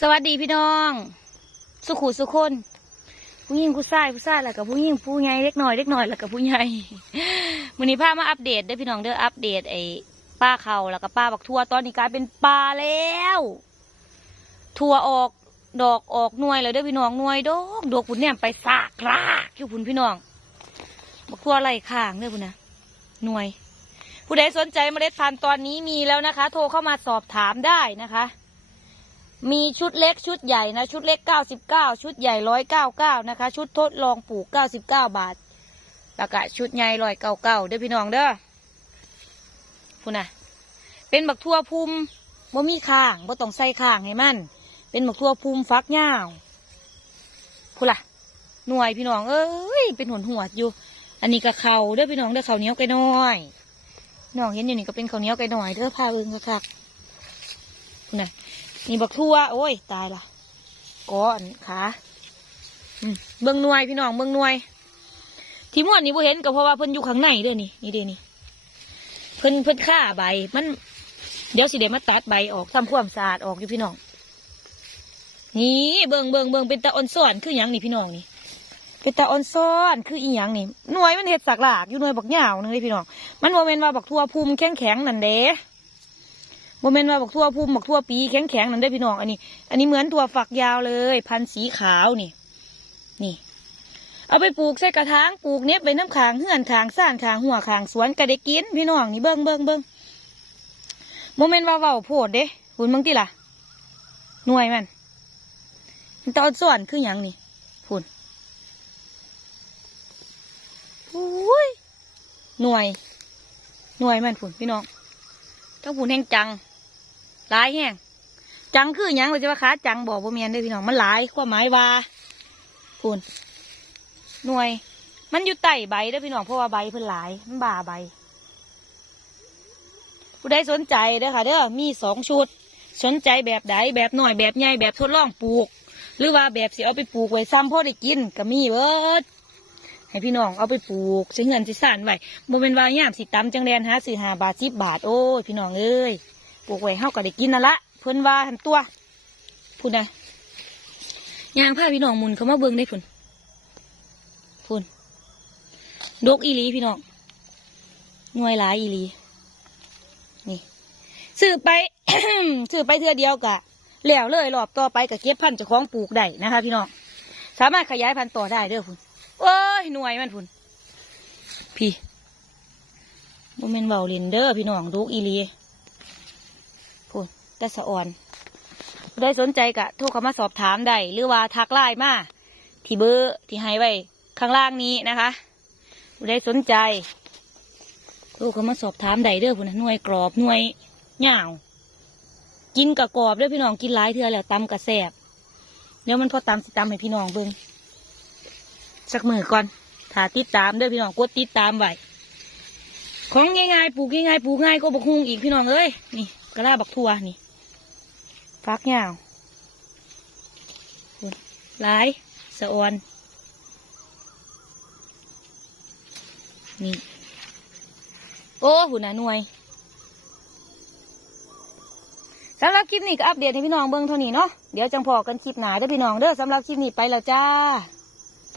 สวัสดีพี่น้อง สุขุสุคนผู้หญิงผู้ชายผู้ชายแล้วกับผู้หญิงผู้ใหญ่เล็กน้อยเล็กน้อยแล้วกับผู้ใหญ่วันนี้พามาอัปเดตเด้อพี่น้องเด้ออัปเดตไอ้ป้าเขาแล้วก็ป้าบักทั่วตอนนี้กลายเป็นปลาแล้วทั่วออกดอกออกหน่วยแล้วเด้อพี่น้องหน่วยดอกดอกพุ่นเนี่ยไปสากรากอยู่ผุนพี่น้องบักทั่วไหลข้างเด้อพุ่นนะหน่วย ผู้ใดสนใจเมล็ดพันธุ์ตอนนี้มีแล้วนะคะ โทรเข้ามาสอบถามได้นะคะ มีชุดเล็กชุดใหญ่นะ ชุดเล็ก 99 ชุดใหญ่ 199 นะคะ ชุดทดลองปลูก 99 บาทแล้วก็ชุดใหญ่199เก้าเก้าเด้อพี่น้องเด้อพูน่ะ เป็นบักทั่วภูมิบ่มีข้างบ่ต้องใส่ข้างให้มัน เป็นบักทั่วภูมิฟักยาวพูล่ะ หน่วยพี่น้อง เอ้ย เป็นหนหัวอยู่ อันนี้ก็เขาเด้อพี่น้องเด้อเขาเนียวไก่น้อยน้องเห็นอยู่นี่ก็เป็นเขาเนียวไก่น้อยเด้อพาเอิงคักๆพูน่ะ นี่บักทั่วโอ้ย ตายละก้อนขาเบิ่งนวยพี่น้องเบิ่งนวย ที่ม่วนนี่บ่เห็นก็เพราะว่าเพิ่นอยู่ข้างในเด้อนี่นี่เด้นี่เพิ่นเพิ่นฆ่าใบ มัน เดี๋ยวสิเดี๋ยวมาตัดใบออกทำความสะอาดออกอยู่พี่น้อง นี่เบิ่งเบิ่งเบิ่งเป็นตาออนซ่อนคือหยังนี่พี่น้องนี่เป็นตาออนซ่อนคืออีหยังนี่หน่วยมันเห็ดสักหลากอยู่หน่วยบักเหยาวหนึงเลยพี่น้องมันโมเมนว่าบักทั่วภูมิแข็งแข็งนั่นเด้ โมเมนต์ว่าบักทั่วภูมิบักทั่วปีแข็งแข็งนั่นได้พี่น้องอันนี้ อันนี้เหมือนถั่วฝักยาวเลย พันสีขาวนี่ นี่ เอาไปปลูกใส่กระถางปลูกเน็บไปน้ำขางเหือนขางซ่านขางหัวขางสวนก็ได้กินพี่น้องนี่เบิ้งเบิ้งเบิ้งโมเมนต์ว่าเว้าโพดเด้หุ่นบางทีล่ะหน่วยมันตอนส่วนคือหยังนี่พุ่นอุ้ยหน่วย หน่วยมันพุ่นพี่น้อง ต้องพูนแห้งจังหลายแห้งจังคือหยังเราจะว่าขาจังบอกบ่เมียนเด้พี่น้องมันหลายความหมายว่าพูนหน่วย มันอยู่ใต้ใบเด้พี่น้องเพราะว่าใบเพิ่นหลายมันบ่าใบผู้ใดสนใจเด้อค่ะเด้อมีสองชุด สนใจแบบใดแบบหน่อยแบบใหญ่แบบทดลองปลูก หรือว่าแบบสิเอาไปปลูกไว้ซ้ำพ่อได้กินก็มีเบิด ให้พี่น้องเอาไปปลูกใช้เงินสิสานไว้บ่เป็นว่ายามสิตำจังแดนหาซื้อหาบาทสิบบาทโอ้ยพี่น้องเอ้ยปลูกไว้เฮาก็ได้กินนั่นละเพิ่นว่าหันตัวพุ่นนะยางผ้าพี่น้องมุนเขามาเบิ่งได้พุ่นพุ่นดกอีลีพี่น้องหน่วยหลายอีลีนี่ซื้อไปซื้อไปเทื่อเดียวกะแล้วเลยรอบต่อไปก็เก็บพันธุ์เจ้าของปลูกได้นะคะ พี่น้องสามารถขยายพันธุ์ต่อได้เด้อพุ่น โอ้ยหน่วยมันพุ่นพี่โมเมนเบาลินเดอร์พี่น้องดูกอีลีพูดแต่สะอ่อนได้สนใจกะโทรเข้ามาสอบถามได้หรือว่าทักไลน์มาที่เบอร์ที่ให้ไว้ข้างล่างนี้นะคะได้สนใจโทรเข้ามาสอบถามได้เด้อพุ่นะหน่วยกรอบหน่วยเหงาวกินกะกรอบเด้อพี่น้องกินหลายเทื่อแล้วตำกะแสบเดี๋ยวมันพอตำสิตำให้พี่น้องเบิ่ง สักมือก่อนถ้าติดตามด้อพี่น้องกดติดตามไว้ของง่ายๆปลูกง่ายๆปลูกง่ายก็บักฮุงอีกพี่น้องเอ้ยนี่กระลาบักทัวนี่ฟักยาวหลายสะออนนี่ โอ้หุ่นน่ะหน่วยสำหรับคลิปนี้ก็อัปเดตให้พี่น้องเบิ่งเท่านี้เนาะเดี๋ยวจังพอกันคลิปหนาเด้อพี่น้องเด้อสำหรับคลิปนี้ไปแล้วจ้า